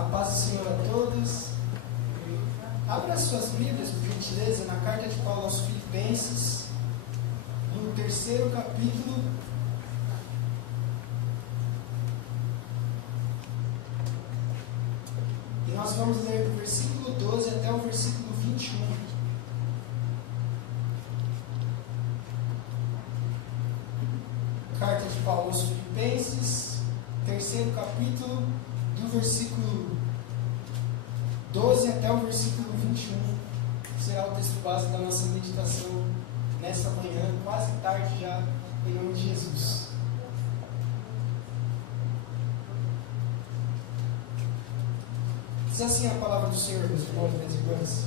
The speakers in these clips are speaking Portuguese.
A paz do Senhor a todos. Abra as suas Bíblias, por gentileza, na carta de Paulo aos Filipenses, no 3º capítulo. E nós vamos ler do versículo 12 até o versículo 21. Carta de Paulo aos Filipenses, 3º capítulo, do versículo 12 até o versículo 21, será o texto base da nossa meditação nesta manhã, quase tarde já, em nome de Jesus. Diz assim a palavra do Senhor, meus irmãos e minhas irmãs: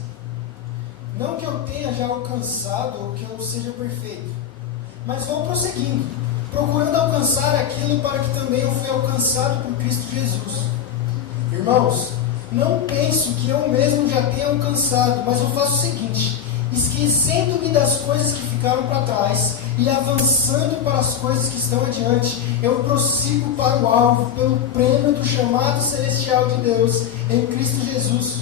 não que eu tenha já alcançado ou que eu seja perfeito, mas vou prosseguindo, procurando alcançar aquilo para que também eu fui alcançado por Cristo Jesus. Irmãos, não penso que eu mesmo já tenha alcançado, mas eu faço o seguinte: esquecendo-me das coisas que ficaram para trás e avançando para as coisas que estão adiante, eu prossigo para o alvo, pelo prêmio do chamado celestial de Deus em Cristo Jesus.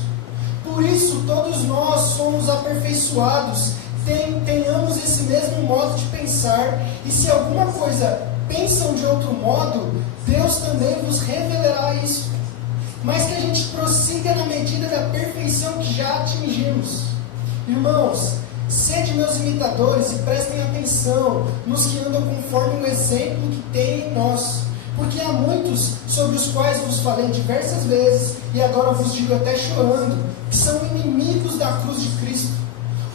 Por isso, todos nós somos aperfeiçoados, tenhamos esse mesmo modo de pensar, e se alguma coisa pensam de outro modo, Deus também vos revelará isso. Mas que a gente prossiga na medida da perfeição que já atingimos. Irmãos, sede meus imitadores e prestem atenção nos que andam conforme o exemplo que tem em nós. Porque há muitos sobre os quais vos falei diversas vezes, e agora vos digo até chorando, que são inimigos da cruz de Cristo.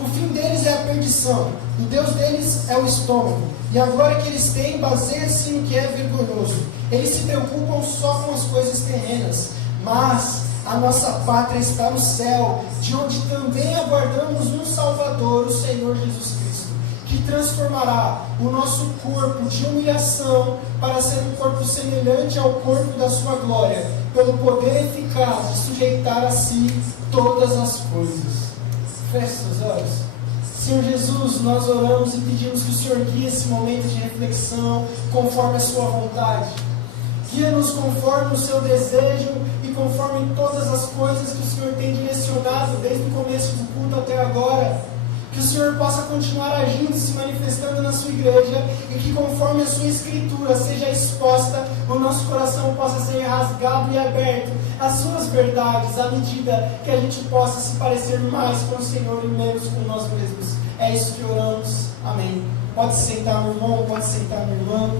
O fim deles é a perdição, o Deus deles é o estômago, e a glória que eles têm baseia-se no que é vergonhoso. Eles se preocupam só com as coisas terrenas, mas a nossa pátria está no céu, de onde também aguardamos um Salvador, o Senhor Jesus Cristo, que transformará o nosso corpo de humilhação para ser um corpo semelhante ao corpo da sua glória, pelo poder eficaz de sujeitar a si todas as coisas. Feche seus olhos. Senhor Jesus, nós oramos e pedimos que o Senhor guie esse momento de reflexão conforme a sua vontade. Guia-nos conforme o seu desejo e conforme todas as coisas que o Senhor tem direcionado desde o começo do culto até agora. Que o Senhor possa continuar agindo e se manifestando na sua igreja, e que conforme a sua escritura seja exposta, o nosso coração possa ser rasgado e aberto às suas verdades, à medida que a gente possa se parecer mais com o Senhor e menos com nós mesmos. É isso que oramos. Amém. Pode sentar, meu irmão, pode sentar, minha irmã.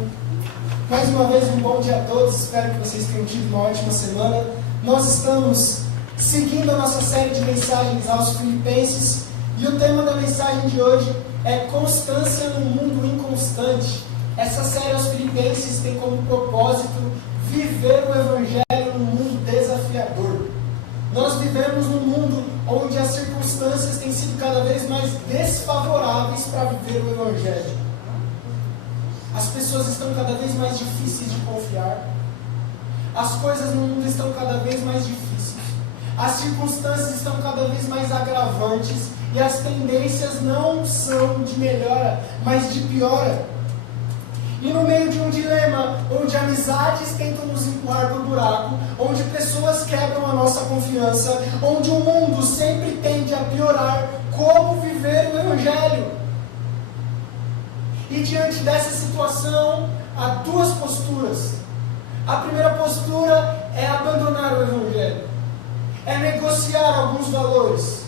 Mais uma vez, um bom dia a todos. Espero que vocês tenham tido uma ótima semana. Nós estamos seguindo a nossa série de mensagens aos Filipenses, e o tema da mensagem de hoje é constância no mundo inconstante. Essa série aos Filipenses tem como propósito viver o Evangelho num mundo desafiador. Nós vivemos num mundo onde as circunstâncias têm sido cada vez mais desfavoráveis para viver o Evangelho. As pessoas estão cada vez mais difíceis de confiar. As coisas no mundo estão cada vez mais difíceis. As circunstâncias estão cada vez mais agravantes. E as tendências não são de melhora, mas de piora. E no meio de um dilema, onde amizades tentam nos empurrar para o buraco, onde pessoas quebram a nossa confiança, onde o mundo sempre tende a piorar, como viver o Evangelho? E diante dessa situação, há duas posturas. A primeira postura é abandonar o Evangelho, é negociar alguns valores.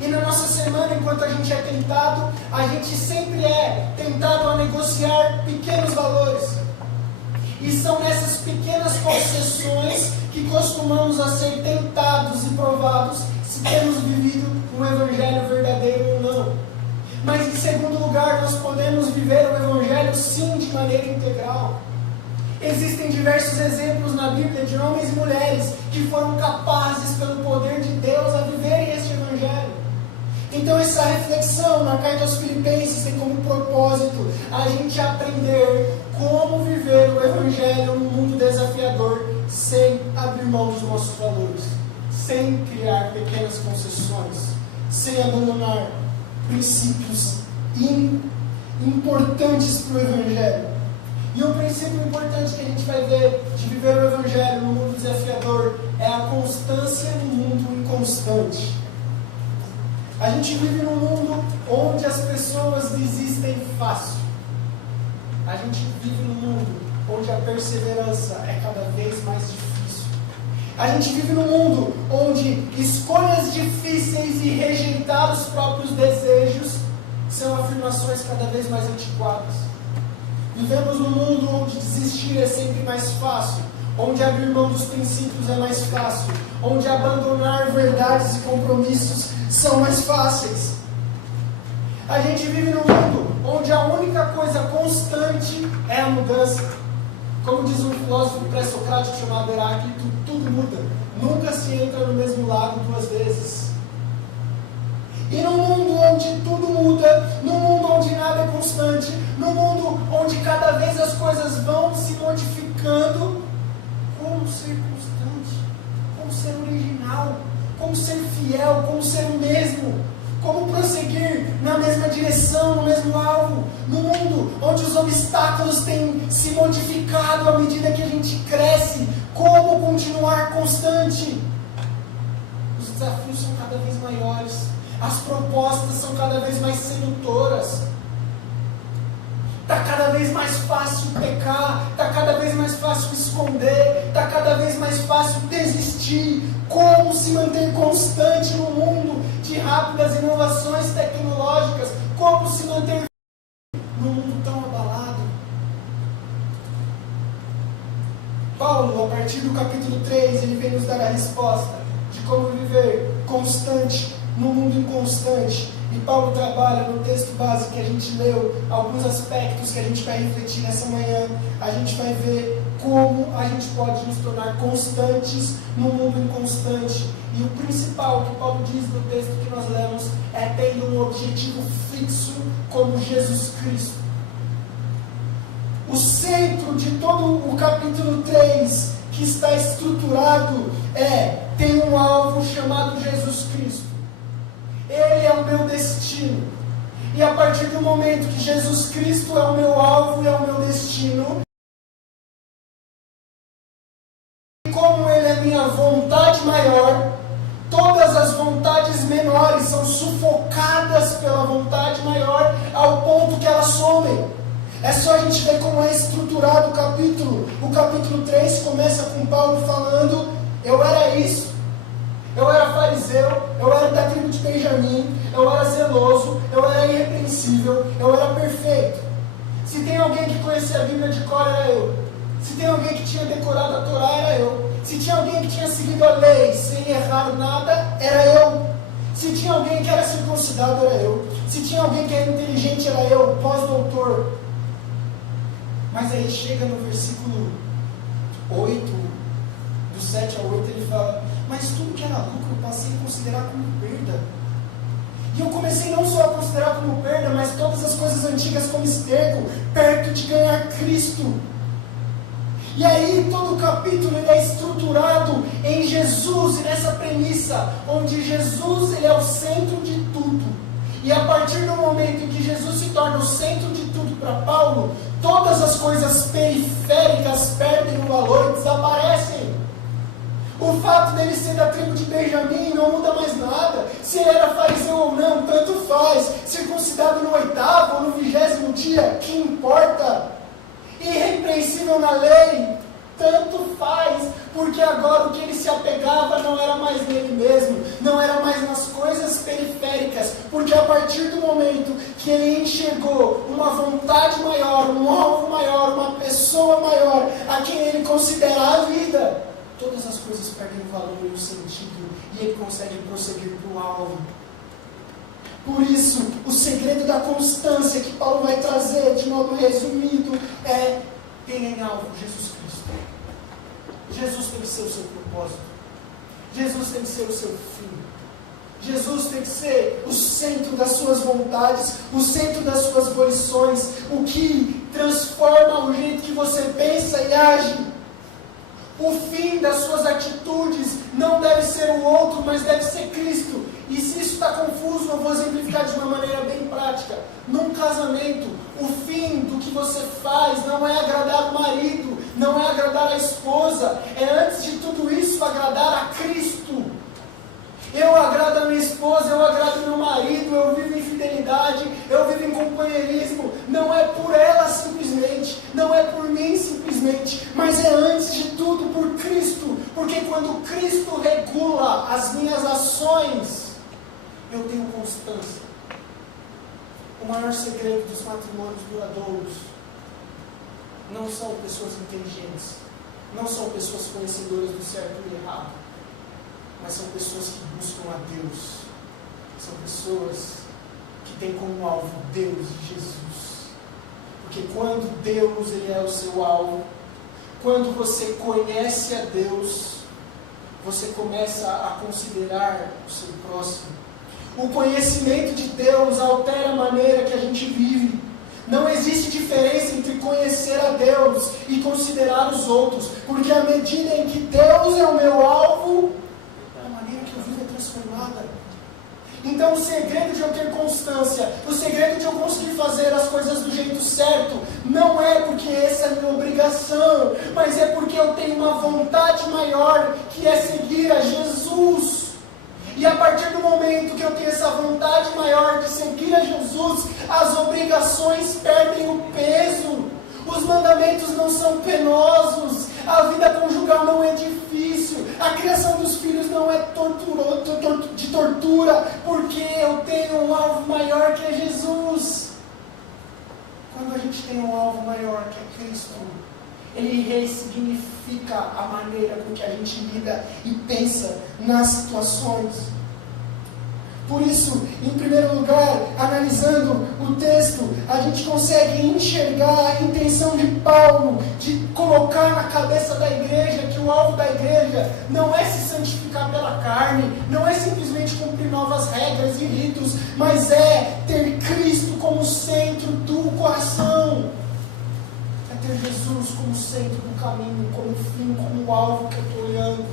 E na nossa semana, enquanto a gente é tentado, a gente sempre é tentado a negociar pequenos valores. E são nessas pequenas concessões que costumamos a ser tentados e provados se temos vivido um Evangelho verdadeiro ou não. Mas em segundo lugar, nós podemos viver o Evangelho sim de maneira integral. Existem diversos exemplos na Bíblia de homens e mulheres que foram capazes, pelo poder de Deus, a viverem este Evangelho. Então essa reflexão na carta aos Filipenses tem como propósito a gente aprender como viver o Evangelho num mundo desafiador, sem abrir mão dos nossos valores, sem criar pequenas concessões, sem abandonar princípios importantes para o Evangelho. E um princípio importante que a gente vai ver de viver o Evangelho no mundo desafiador é a constância no mundo inconstante. A gente vive num mundo onde as pessoas desistem fácil. A gente vive num mundo onde a perseverança é cada vez mais difícil. A gente vive num mundo onde escolhas difíceis e rejeitar os próprios desejos são afirmações cada vez mais antiquadas. Vivemos num mundo onde desistir é sempre mais fácil, onde abrir mão dos princípios é mais fácil, onde abandonar verdades e compromissos são mais fáceis. A gente vive num mundo onde a única coisa constante é a mudança. Como diz um filósofo pré-socrático chamado Heráclito, tudo muda. Nunca se entra no mesmo lago duas vezes. E num mundo onde tudo muda, num mundo onde nada é constante, num mundo onde cada vez as coisas vão se modificando, como ser constante? Como ser original? Como ser fiel? Como ser o mesmo? Como prosseguir na mesma direção, no mesmo alvo? No mundo onde os obstáculos têm se modificado à medida que a gente cresce, como continuar constante? Os desafios são cada vez maiores. As propostas são cada vez mais sedutoras. Está cada vez mais fácil pecar, está cada vez mais fácil esconder, está cada vez mais fácil desistir. Como se manter constante no mundo de rápidas inovações tecnológicas? Como se manter num mundo tão abalado? Paulo, a partir do capítulo 3, ele vem nos dar a resposta de como viver constante no mundo inconstante. E Paulo trabalha no texto base que a gente leu, alguns aspectos que a gente vai refletir nessa manhã. A gente vai ver como a gente pode nos tornar constantes no mundo inconstante. E o principal que Paulo diz no texto que nós lemos é tendo um objetivo fixo como Jesus Cristo. O centro de todo o capítulo 3, que está estruturado, tem um alvo chamado Jesus Cristo. Ele é o meu destino. E a partir do momento que Jesus Cristo é o meu alvo e é o meu destino, e como Ele é minha vontade maior, todas as vontades menores são sufocadas pela vontade maior ao ponto que elas somem. É só a gente ver como é estruturado o capítulo. O capítulo 3 começa com Paulo falando: eu era isso. Eu era fariseu, eu era da tribo de Benjamim, eu era zeloso, eu era irrepreensível, eu era perfeito. Se tem alguém que conhecia a Bíblia de cor, era eu. Se tem alguém que tinha decorado a Torá, era eu. Se tinha alguém que tinha seguido a lei sem errar nada, era eu. Se tinha alguém que era circuncidado, era eu. Se tinha alguém que era inteligente, era eu, pós-doutor. Mas aí chega no versículo 8, do 7 ao 8, ele fala: mas tudo que era lucro eu passei a considerar como perda. E eu comecei não só a considerar como perda, mas todas as coisas antigas como esterco, perto de ganhar Cristo. E aí todo o capítulo ele é estruturado em Jesus e nessa premissa, onde Jesus ele é o centro de tudo. E a partir do momento em que Jesus se torna o centro de tudo para Paulo, todas as coisas periféricas perdem o valor e desaparecem. O fato dele ser da tribo de Benjamim não muda mais nada. Se ele era fariseu ou não, tanto faz. Circuncidado no 8º ou no 20º dia, que importa? Irrepreensível na lei, tanto faz. Porque agora o que ele se apegava não era mais nele mesmo, não era mais nas coisas periféricas. Porque a partir do momento que ele enxergou uma vontade maior, um alvo maior, uma pessoa maior, a quem ele considera a vida, todas as coisas perdem o valor e o sentido, e ele consegue prosseguir para o alvo. Por isso, o segredo da constância que Paulo vai trazer, de modo resumido, é ter em alvo Jesus Cristo. Jesus tem que ser o seu propósito. Jesus tem que ser o seu fim. Jesus tem que ser o centro das suas vontades, o centro das suas volições, o que transforma o jeito que você pensa e age. O fim das suas atitudes não deve ser o outro, mas deve ser Cristo. E se isso está confuso, eu vou exemplificar de uma maneira bem prática. Num casamento, o fim do que você faz não é agradar o marido, não é agradar a esposa, é antes de tudo isso agradar a Cristo. Eu agrado a minha esposa, eu agrado meu marido, eu vivo em fidelidade, eu vivo em companheirismo. Não é por ela simplesmente, não é por mim simplesmente, mas é antes de tudo por Cristo. Porque quando Cristo regula as minhas ações, eu tenho constância. O maior segredo dos matrimônios duradouros não são pessoas inteligentes, não são pessoas conhecedoras do certo e do errado, mas são pessoas que buscam a Deus. São pessoas que têm como alvo Deus e Jesus. Porque quando Deus ele é o seu alvo, quando você conhece a Deus, você começa a considerar o seu próximo. O conhecimento de Deus altera a maneira que a gente vive. Não existe diferença entre conhecer a Deus e considerar os outros, porque à medida em que Deus é o meu alvo, transformada. Então o segredo de eu ter constância, o segredo de eu conseguir fazer as coisas do jeito certo, não é porque essa é a minha obrigação, mas é porque eu tenho uma vontade maior, que é seguir a Jesus. E a partir do momento que eu tenho essa vontade maior de seguir a Jesus, as obrigações perdem o peso. Os mandamentos não são penosos, a vida conjugal não é difícil, a criação dos filhos não é de tortura, porque eu tenho um alvo maior que é Jesus. Quando a gente tem um alvo maior que é Cristo, Ele ressignifica a maneira com que a gente lida e pensa nas situações. Por isso, em primeiro lugar, analisando o texto, a gente consegue enxergar a intenção de Paulo de colocar na cabeça da igreja que o alvo da igreja não é se santificar pela carne, não é simplesmente cumprir novas regras e ritos, mas é ter Cristo como centro do coração. É ter Jesus como centro do caminho, como fim, como alvo que eu estou olhando.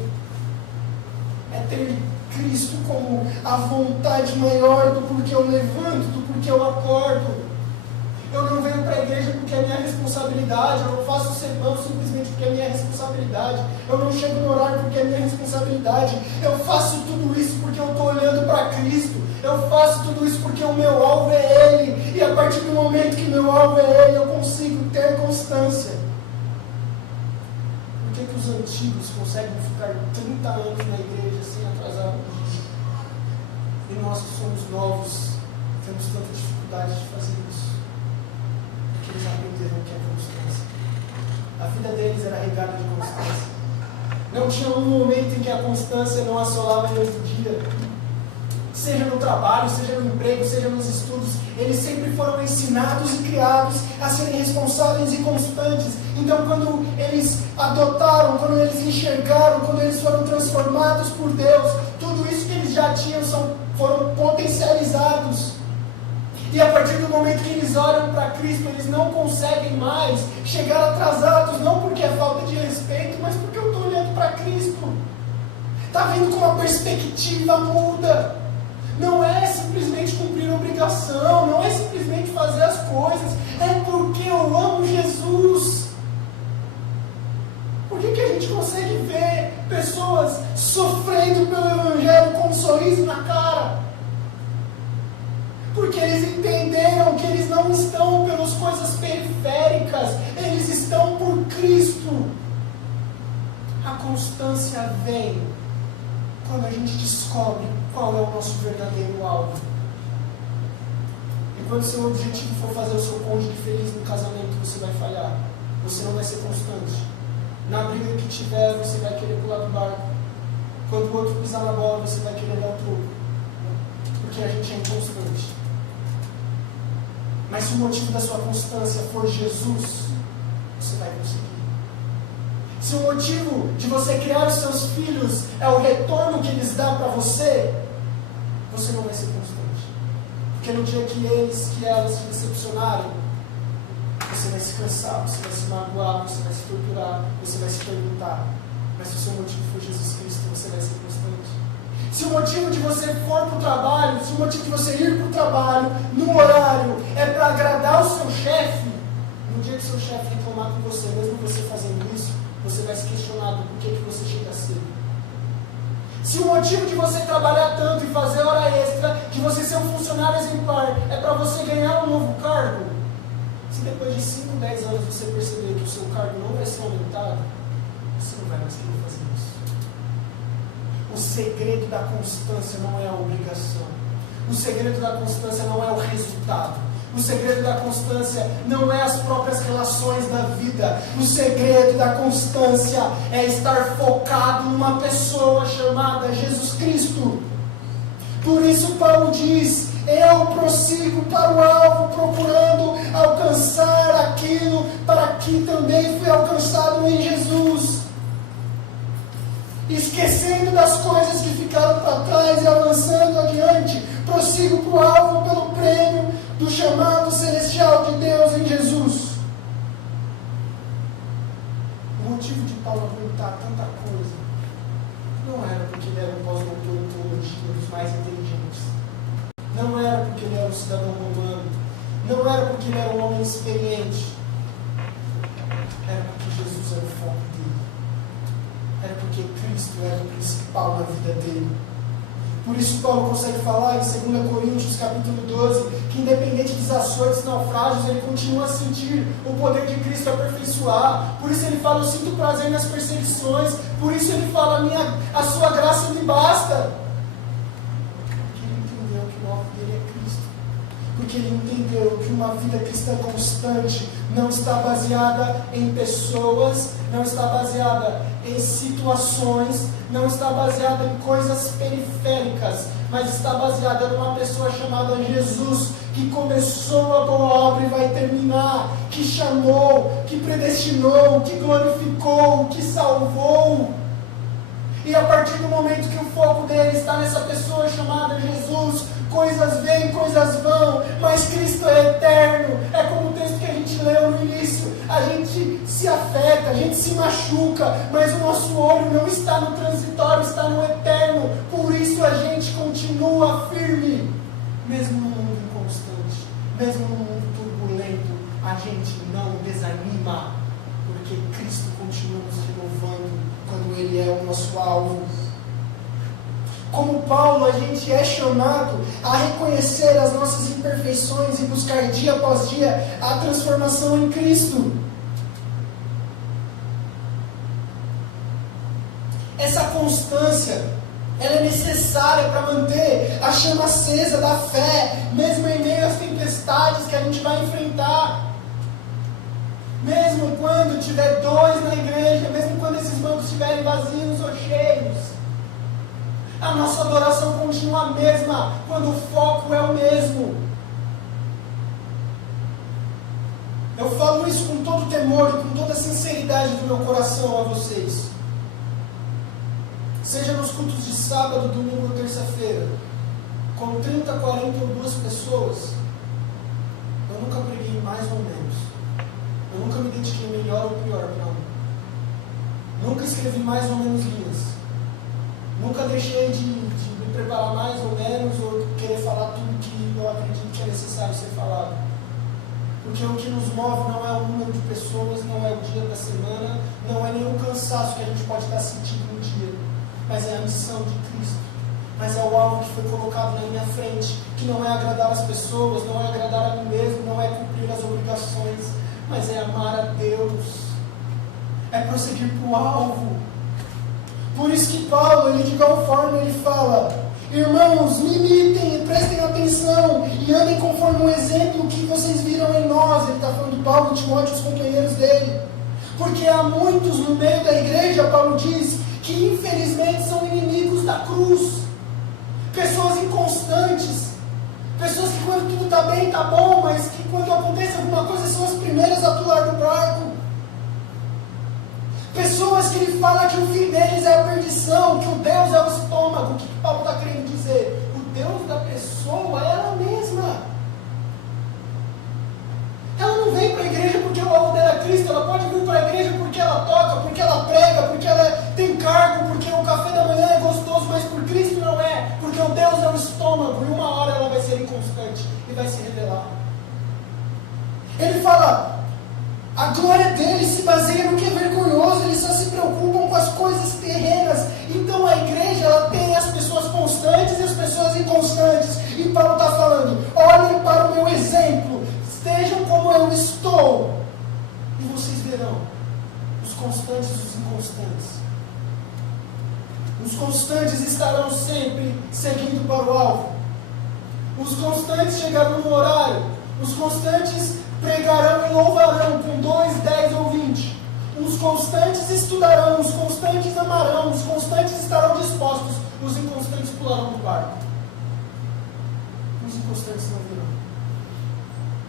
É ter Cristo como a vontade maior do porquê eu levanto, do porquê eu acordo. Eu não venho para a igreja porque é minha responsabilidade, eu não faço o sermão simplesmente porque é minha responsabilidade, eu não chego no horário porque é minha responsabilidade, eu faço tudo isso porque eu estou olhando para Cristo, eu faço tudo isso porque o meu alvo é Ele, e a partir do momento que meu alvo é Ele, eu consigo ter constância. Por que os antigos conseguem ficar 30 anos na igreja sem atrasar um dia? E nós que somos novos temos tanta dificuldade de fazer isso. Porque eles aprenderam o que é constância. A vida deles era regada de constância. Não tinha um momento em que a constância não assolava eles do dia. Seja no trabalho, seja no emprego, seja nos estudos, eles sempre foram ensinados e criados a serem responsáveis e constantes. Então, quando eles adotaram, quando eles enxergaram, quando eles foram transformados por Deus, tudo isso que eles já tinham foram potencializados. E a partir do momento que eles olham para Cristo, eles não conseguem mais chegar atrasados, não porque é falta de respeito, mas porque eu estou olhando para Cristo. Está vindo com uma perspectiva muda. Não é simplesmente cumprir obrigação, não é simplesmente fazer as coisas, é porque eu amo Jesus. Por que a gente consegue ver pessoas sofrendo pelo Evangelho com um sorriso na cara? Porque eles entenderam que eles não estão pelas coisas periféricas, eles estão por Cristo. A constância vem quando a gente descobre qual é o nosso verdadeiro alvo. E quando seu objetivo for fazer o seu cônjuge feliz no casamento, você vai falhar. Você não vai ser constante. Na briga que tiver, você vai querer pular do barco. Quando o outro pisar na bola, você vai querer dar o troco. Porque a gente é inconstante. Mas se o motivo da sua constância for Jesus, você vai conseguir. Se o motivo de você criar os seus filhos é o retorno que eles dão para você, você não vai ser constante. Porque no dia que elas se decepcionarem, você vai se cansar, você vai se magoar, você vai se torturar, você vai se perguntar: Mas se o seu motivo for Jesus Cristo, você vai ser constante. Se o motivo de você for para o trabalho, se o motivo de você ir para o trabalho, no horário, é para agradar o seu chefe, no dia que o seu chefe reclamar com você, mesmo você fazendo isso, você vai se questionar do porquê que você chega cedo. Se o motivo de você trabalhar tanto e fazer hora extra, de você ser um funcionário exemplar, é para você ganhar um novo cargo, se depois de 5, 10 anos você perceber que o seu cargo não vai ser aumentado, você não vai mais querer fazer isso. O segredo da constância não é a obrigação. O segredo da constância não é o resultado. O segredo da constância não é as próprias relações da vida. O segredo da constância é estar focado numa pessoa chamada Jesus Cristo. Por isso Paulo diz: eu prossigo para o alvo, procurando alcançar aquilo para que também fui alcançado em Jesus. Esquecendo das coisas que ficaram para trás e avançando adiante, prossigo para o alvo pelo prêmio do chamado celestial de Deus em Jesus. O motivo de Paulo aguentar tanta coisa não era porque ele era um pós-doutor em teologia dos mais inteligentes. Não era porque ele era um cidadão romano. Não era porque ele era um homem experiente. Era porque Jesus era o foco dele. Era porque Cristo era o principal na vida dele. Por isso Paulo consegue falar em 2 Coríntios capítulo 12, que independente dos açoites e naufrágios, ele continua a sentir o poder de Cristo aperfeiçoar. Por isso ele fala: eu sinto prazer nas perseguições. Por isso ele fala: a sua graça me basta. Porque ele entendeu que o alvo dele é Cristo. Porque ele entendeu que uma vida cristã constante não está baseada em pessoas, não está baseada em situações, não está baseada em coisas periféricas, mas está baseada numa pessoa chamada Jesus, que começou a boa obra e vai terminar, que chamou, que predestinou, que glorificou, que salvou. E a partir do momento que o foco dele está nessa pessoa chamada Jesus, coisas vêm, coisas vão, mas Cristo é eterno. É como o texto que a gente leu no início: a gente se afeta, a gente se machuca, mas o nosso olho não está no transitório, está no eterno. Por isso a gente continua firme, mesmo no mundo inconstante, mesmo no mundo turbulento, a gente não desanima, porque Cristo continua nos renovando quando Ele é o nosso alvo. Como Paulo, a gente é chamado a reconhecer as nossas imperfeições e buscar dia após dia a transformação em Cristo. Essa constância, ela é necessária para manter a chama acesa da fé, mesmo em meio às tempestades que a gente vai enfrentar. Mesmo quando tiver 2 na igreja, mesmo quando esses bancos estiverem vazios ou cheios, a nossa adoração continua a mesma, quando o foco é o mesmo. Eu falo isso com todo temor e com toda a sinceridade do meu coração a vocês. Seja nos cultos de sábado, domingo ou terça-feira, com 30, 40 ou 2 pessoas, eu nunca preguei mais ou menos. Eu nunca me dediquei melhor ou pior para um. Nunca escrevi mais ou menos linhas. Nunca deixei de me preparar mais ou menos ou querer falar tudo que eu acredito que é necessário ser falado. Porque o que nos move não é o número de pessoas, não é o dia da semana, não é nenhum cansaço que a gente pode estar sentindo no dia, mas é a missão de Cristo. Mas é o alvo que foi colocado na minha frente, que não é agradar as pessoas, não é agradar a mim mesmo, não é cumprir as obrigações, mas é amar a Deus, é prosseguir para o alvo. Por isso que Paulo, ele de igual forma, ele fala: irmãos, me imitem, prestem atenção e andem conforme o exemplo que vocês viram em nós. Ele está falando de Paulo, Timóteo e os companheiros dele. Porque há muitos no meio da igreja, Paulo diz, que infelizmente são inimigos da cruz. Pessoas inconstantes. Pessoas que quando tudo está bem, está bom, mas que quando acontece alguma coisa são as primeiras a pular do barco. Pessoas que ele fala que o fim deles é a perdição, que o Deus é o estômago. O que Paulo está querendo dizer? O Deus da pessoa é ela mesma. Ela não vem para a igreja porque o alvo dela é Cristo. Ela pode vir para a igreja porque ela toca, porque ela prega, porque ela tem A glória deles se baseia no que é vergonhoso, eles só se preocupam com as coisas terrenas. Então a igreja, ela tem as pessoas constantes e as pessoas inconstantes. E Paulo está falando, olhem para o meu exemplo, estejam como eu estou, e vocês verão os constantes e os inconstantes. Os constantes estarão sempre seguindo para o alvo. Os constantes chegarão no horário. Os constantes pregarão e louvarão com 2, 10 ou 20. Os constantes estudarão, os constantes amarão, os constantes estarão dispostos, os inconstantes pularão do barco. Os inconstantes não virão.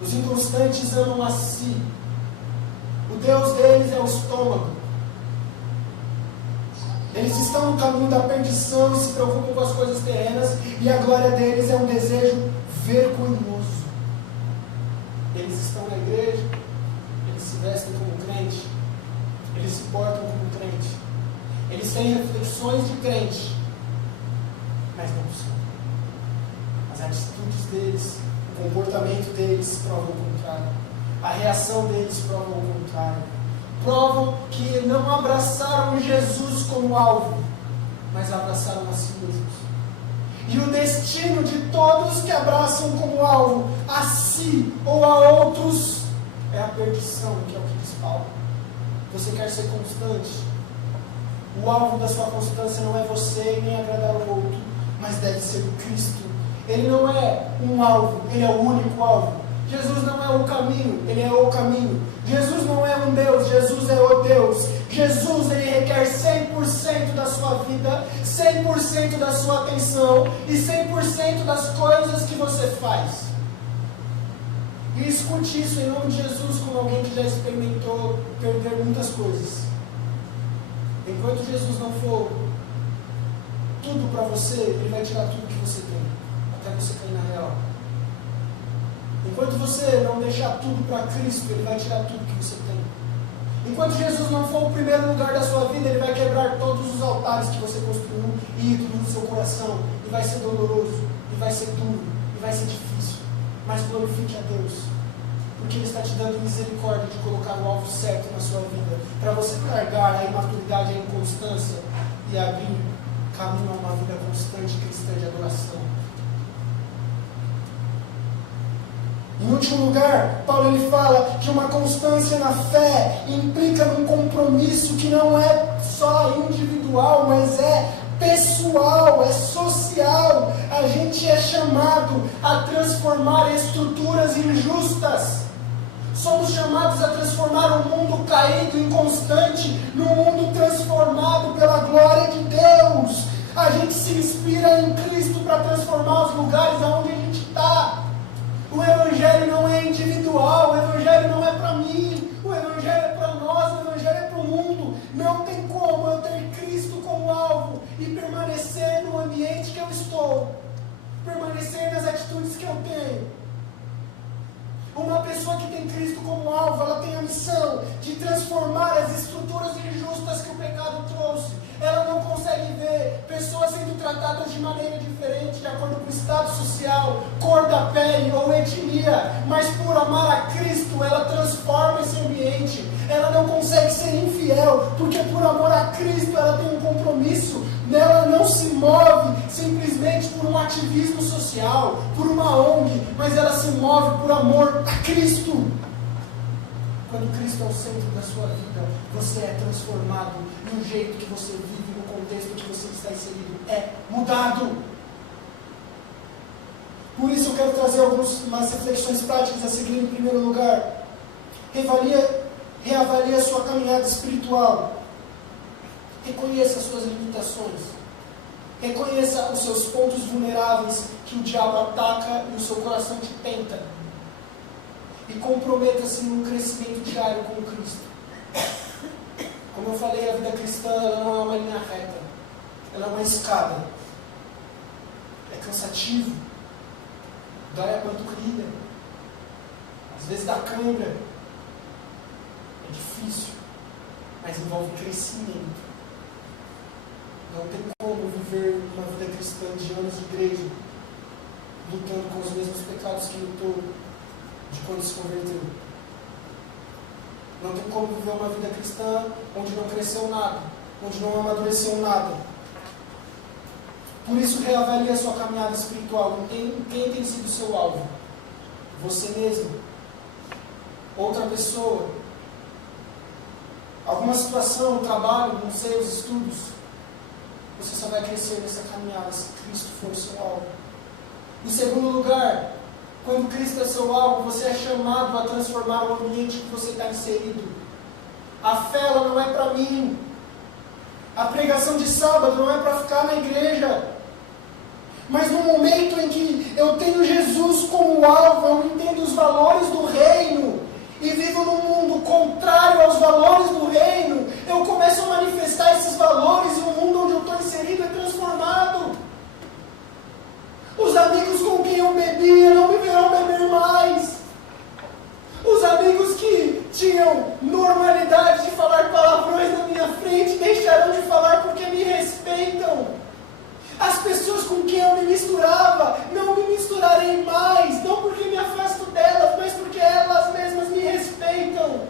Os inconstantes amam a si. O Deus deles é o estômago. Eles estão no caminho da perdição e se preocupam com as coisas terrenas, e a glória deles é um desejo vergonhoso. Eles estão na igreja, eles se vestem como crente, eles se portam como crente, eles têm reflexões de crente, mas não são. As atitudes deles, o comportamento deles provam o contrário, a reação deles prova o contrário. Provam que não abraçaram Jesus como alvo, mas abraçaram a si mesmos. E o destino de todos que abraçam como alvo a si ou a outros é a perdição, que é o que diz Paulo. Você quer ser constante? O alvo da sua constância não é você nem agradar o outro, mas deve ser o Cristo. Ele não é um alvo, ele é o único alvo. Jesus não é o caminho, ele é o caminho. Jesus não é um Deus, Jesus é o Deus. Jesus, ele requer 100% da sua vida, 100% da sua atenção e 100% das coisas que você faz. E escute isso em nome de Jesus como alguém que já experimentou perder muitas coisas. Enquanto Jesus não for tudo para você, ele vai tirar tudo que você tem, até você cair na real. Enquanto você não deixar tudo para Cristo, ele vai tirar tudo que você tem. Enquanto Jesus não for o primeiro lugar da sua vida, ele vai quebrar todos os altares que você construiu e ídolos no seu coração. E vai ser doloroso, e vai ser duro, e vai ser difícil. Mas glorifique a Deus, porque Ele está te dando misericórdia de colocar o alvo certo na sua vida, para você largar a imaturidade, a inconstância e abrir caminho a uma vida constante cristã de adoração. Em último lugar, Paulo ele fala que uma constância na fé implica num compromisso que não é só individual, mas é pessoal, é social. A gente é chamado a transformar estruturas injustas. Somos chamados a transformar um mundo caído, inconstante, num mundo transformado pela glória de Deus. A gente se inspira em Cristo para transformar os lugares onde a gente está. O Evangelho não é individual, o Evangelho não é para mim, o Evangelho é para nós, o Evangelho é para o mundo. Não tem como eu ter Cristo como alvo e permanecer no ambiente que eu estou, permanecer nas atitudes que eu tenho. Uma pessoa que tem Cristo como alvo, ela tem a missão de transformar as estruturas injustas que o pecado trouxe. Ela não consegue ver pessoas sendo tratadas de maneira diferente, de acordo com o estado social, cor da pele ou etnia, mas por amar a Cristo, ela transforma esse ambiente. Ela não consegue ser infiel, porque por amor a Cristo ela tem um compromisso. Ela não se move simplesmente por um ativismo social, por uma ONG, mas ela se move por amor a Cristo. Quando Cristo é o centro da sua vida, você é transformado e o jeito que você vive, no contexto que você está inserido, é mudado. Por isso eu quero trazer algumas reflexões práticas a seguir. Em primeiro lugar, reavalie a sua caminhada espiritual. Reconheça as suas limitações. Reconheça os seus pontos vulneráveis que o diabo ataca e o seu coração te tenta. E comprometa-se num crescimento diário com Cristo. Como eu falei, a vida cristã ela não é uma linha reta. Ela é uma escada. É cansativo. Dói a panturrilha. Às vezes dá cãibra. É difícil. Mas envolve crescimento. Não tem como viver uma vida cristã de anos de igreja, lutando com os mesmos pecados que lutou de quando se converteu. Não tem como viver uma vida cristã onde não cresceu nada, onde não amadureceu nada. Por isso, reavalie a sua caminhada espiritual. Quem tem sido o seu alvo? Você mesmo? Outra pessoa? Alguma situação no trabalho, não sei, os estudos? Você só vai crescer nessa caminhada se Cristo for o seu alvo. Em segundo lugar, quando Cristo é seu alvo, você é chamado a transformar o ambiente que você está inserido. A fé ela não é para mim. A pregação de sábado não é para ficar na igreja. Mas no momento em que eu tenho Jesus como alvo, eu entendo os valores do reino e vivo num mundo contrário aos valores do reino, eu começo a manifestar esses valores e o mundo onde eu estou inserido é transformado. Os amigos com quem eu bebia não me verão beber mais. Os amigos que tinham normalidade de falar palavrões na minha frente deixarão de falar porque me respeitam. As pessoas com quem eu me misturava, não me misturarei mais, não porque me afasto delas, mas porque elas mesmas me respeitam,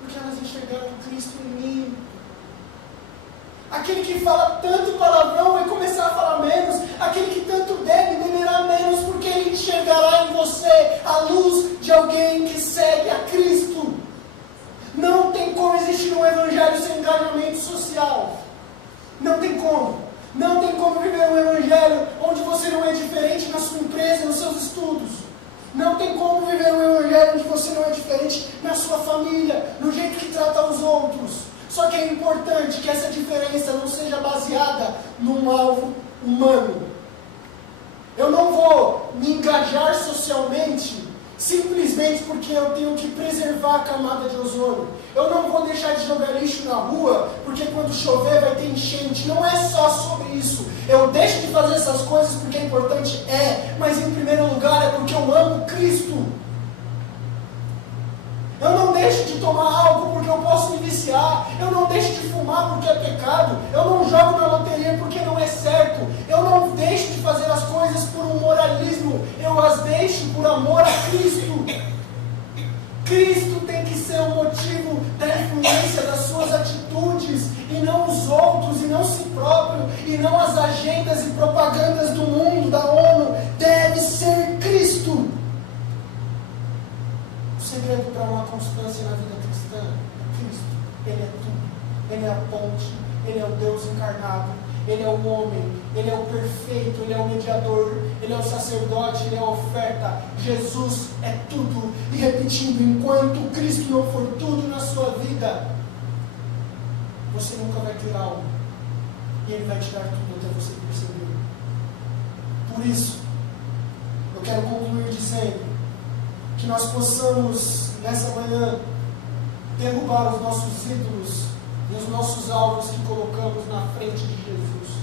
porque elas enxergaram Cristo em mim. Aquele que fala tanto palavrão vai começar a falar menos, aquele que tanto bebe, beberá menos, porque ele enxergará em você a luz de alguém que segue a Cristo. Não tem como existir um evangelho sem engajamento social. Não tem como. Não tem como viver um evangelho onde você não é diferente na sua empresa e nos seus estudos. Não tem como viver um evangelho onde você não é diferente na sua família, no jeito que trata os outros. Só que é importante que essa diferença não seja baseada num alvo humano. Eu não vou me engajar socialmente simplesmente porque eu tenho que preservar a camada de ozônio. Eu não vou deixar de jogar lixo na rua porque quando chover vai ter enchente. Não é só sobre isso. Eu deixo de fazer essas coisas porque é importante, mas em primeiro lugar é porque eu amo Cristo. Eu não deixo de tomar álcool porque eu posso me viciar. Eu não deixo de fumar porque é pecado. Eu não jogo na loteria porque não é certo. Eu não deixo de fazer as coisas por um moralismo. Eu as deixo por amor a Cristo. Cristo tem que ser o motivo da influência das suas atitudes, e não os outros, e não si próprio, e não as agendas e propagandas do mundo, da ONU. Deve ser Cristo. O segredo para uma constância na vida cristã é Cristo. Ele é tudo. Ele é a ponte, Ele é o Deus encarnado, Ele é o homem, Ele é o perfeito, Ele é o mediador, Ele é o sacerdote, Ele é a oferta. Jesus é tudo. E repetindo, enquanto Cristo não for tudo na sua vida, você nunca vai ter algo. E Ele vai tirar tudo até você perceber. Por isso, eu quero concluir dizendo que nós possamos, nessa manhã, derrubar os nossos ídolos e os nossos alvos que colocamos na frente de Jesus.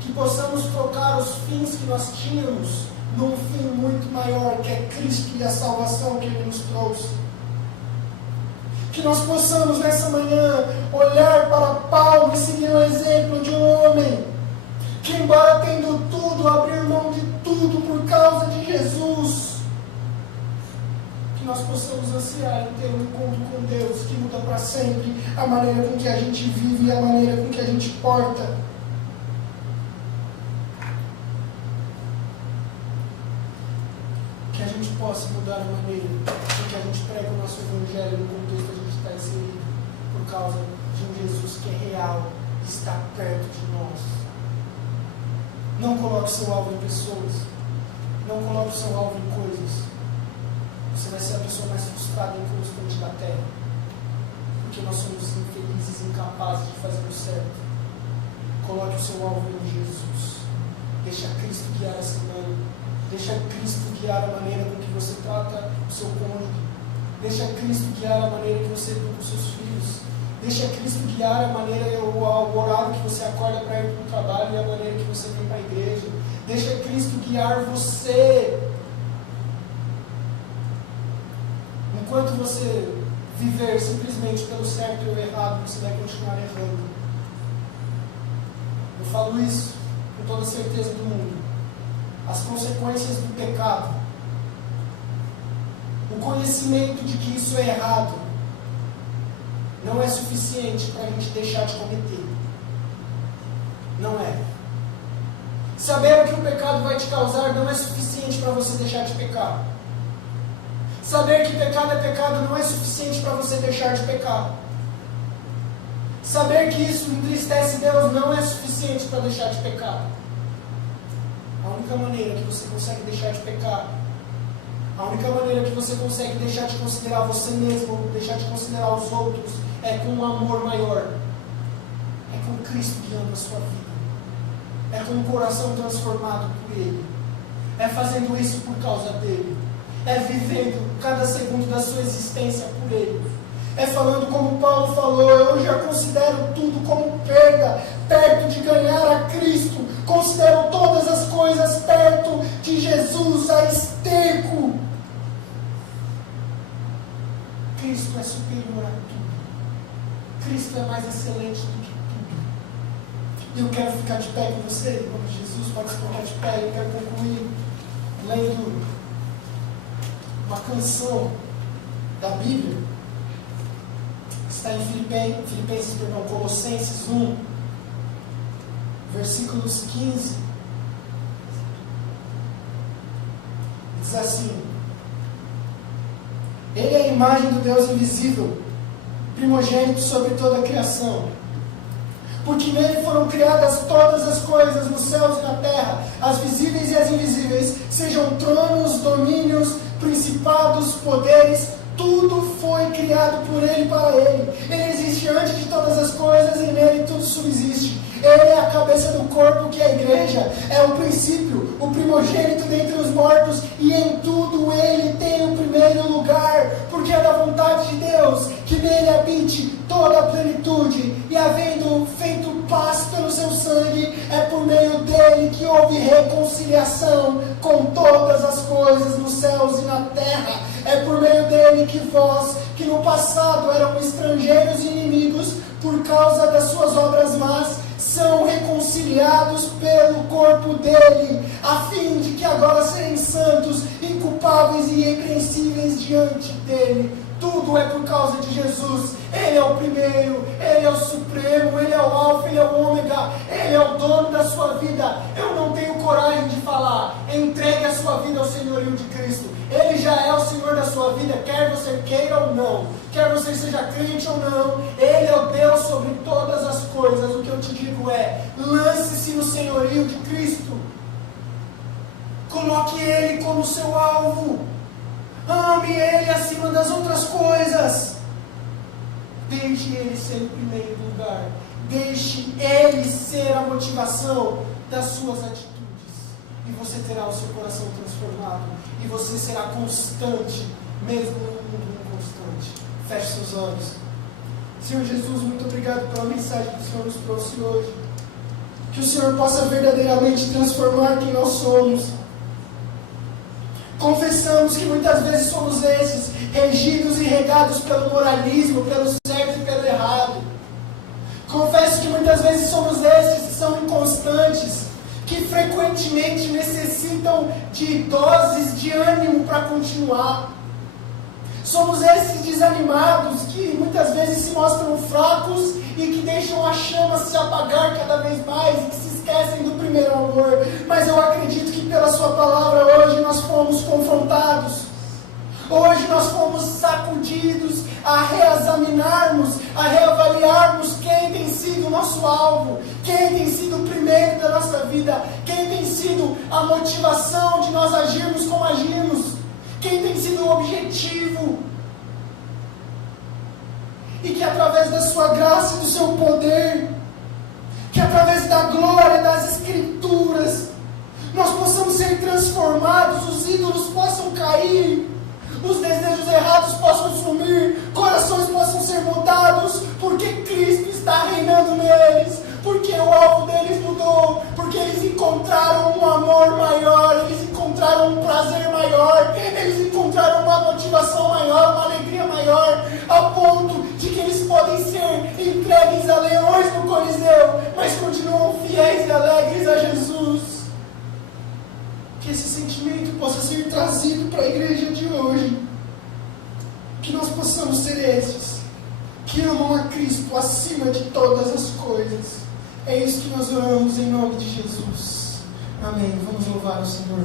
Que possamos trocar os fins que nós tínhamos num fim muito maior, que é Cristo e a salvação que Ele nos trouxe. Que nós possamos, nessa manhã, olhar para Paulo e seguir o exemplo de um homem que, embora tendo tudo, abriu mão de tudo por causa de Jesus. Que nós possamos ansiar em ter um encontro com Deus que muda para sempre a maneira com que a gente vive e a maneira com que a gente porta. Que a gente possa mudar a maneira com que a gente prega o nosso evangelho no contexto que a gente está inserido, por causa de um Jesus que é real e está perto de nós. Não coloque seu alvo em pessoas, não coloque seu alvo em coisas. Você vai ser a pessoa mais frustrada e inconstante da terra, porque nós somos infelizes e incapazes de fazer o certo. Coloque o seu alvo em Jesus. Deixa Cristo guiar a semana. Deixa Cristo guiar a maneira com que você trata o seu cônjuge. Deixa Cristo guiar a maneira que você educa os seus filhos. Deixa Cristo guiar a maneira, o horário que você acorda para ir para o trabalho e a maneira que você vem para a igreja. Deixa Cristo guiar você. Enquanto você viver simplesmente pelo certo e o errado, você vai continuar errando. Eu falo isso com toda a certeza do mundo. As consequências do pecado, o conhecimento de que isso é errado, não é suficiente para a gente deixar de cometer. Não é. Saber o que o pecado vai te causar não é suficiente para você deixar de pecar. Saber que pecado é pecado não é suficiente para você deixar de pecar. Saber que isso entristece Deus não é suficiente para deixar de pecar. A única maneira que você consegue deixar de pecar, a única maneira que você consegue deixar de considerar você mesmo, deixar de considerar os outros, é com um amor maior. É com Cristo guiando a sua vida. É com o coração transformado por Ele. É fazendo isso por causa dEle. É vivendo cada segundo da sua existência por Ele. É falando como Paulo falou: eu já considero tudo como perda, perto de ganhar a Cristo. Considero todas as coisas perto de Jesus, a esterco. Cristo é superior a tudo. Cristo é mais excelente do que tudo. E eu quero ficar de pé com você, em nome de Jesus, pode ficar de pé. Eu quero concluir lendo uma canção da Bíblia, que está em Colossenses 1, versículos 15. Diz assim: Ele é a imagem do Deus invisível, primogênito sobre toda a criação. Porque nele foram criadas todas as coisas, nos céus e na terra, as visíveis e as invisíveis, sejam tronos, domínios, principados, poderes, tudo foi criado por Ele e para Ele. Ele existe antes de todas as coisas e nele tudo subsiste. Ele é a cabeça do corpo, que é a igreja, é o princípio, o primogênito dentre os mortos, e em tudo Ele tem o primeiro lugar, porque é da vontade de Deus que nele habite toda a plenitude, e havendo feito paz pelo seu sangue, é por meio dele que houve reconciliação com todas as coisas nos céus e na terra. É por meio dele que vós, que no passado eram estrangeiros e inimigos, por causa das suas obras más, são reconciliados pelo corpo dele, a fim de que agora serem santos, inculpáveis e irrepreensíveis diante dele. Tudo é por causa de Jesus. Ele é o primeiro, Ele é o supremo, Ele é o alfa, Ele é o ômega, Ele é o dono da sua vida. Eu não tenho coragem de falar: entregue a sua vida ao senhorio de Cristo. Ele já é o Senhor da sua vida, quer você queira ou não, quer você seja crente ou não. Ele é o Deus sobre todas as coisas. O que eu te digo é: lance-se no senhorio de Cristo. Coloque Ele como seu alvo. Ame Ele acima das outras coisas. Deixe Ele ser o primeiro lugar. Deixe Ele ser a motivação das suas atitudes. E você terá o seu coração transformado. E você será constante, mesmo no mundo inconstante. Feche seus olhos. Senhor Jesus, muito obrigado pela mensagem que o Senhor nos trouxe hoje. Que o Senhor possa verdadeiramente transformar quem nós somos. Confessamos que muitas vezes somos esses, regidos e regados pelo moralismo, pelo certo e pelo errado. Confesso que muitas vezes somos esses que são inconstantes, que frequentemente necessitam de doses de ânimo para continuar. Somos esses desanimados que muitas vezes se mostram fracos e que deixam a chama se apagar cada vez mais e que se esquecem do primeiro amor. Mas eu acredito que pela sua palavra hoje nós fomos confrontados. Hoje nós fomos sacudidos a reexaminarmos, a reavaliarmos quem tem sido o nosso alvo, quem tem sido o primeiro da nossa vida, quem tem sido a motivação de nós agirmos como agimos, quem tem sido o objetivo. E que através da sua graça e do seu poder, que através da glória das Escrituras, nós possamos ser transformados, os ídolos possam cair, os desejos errados possam sumir, corações possam ser mudados, porque Cristo está reinando neles, porque o alvo deles mudou, porque eles encontraram um amor maior, eles encontraram um prazer maior, eles encontraram uma motivação maior, uma alegria maior, a ponto de que eles podem ser entregues a leões no Coliseu, mas continuam fiéis e alegres a Jesus. Que esse sentimento possa ser trazido para a igreja de hoje. Que nós possamos ser esses que que amam a Cristo acima de todas as coisas. É isso que nós oramos em nome de Jesus. Amém. Vamos louvar o Senhor.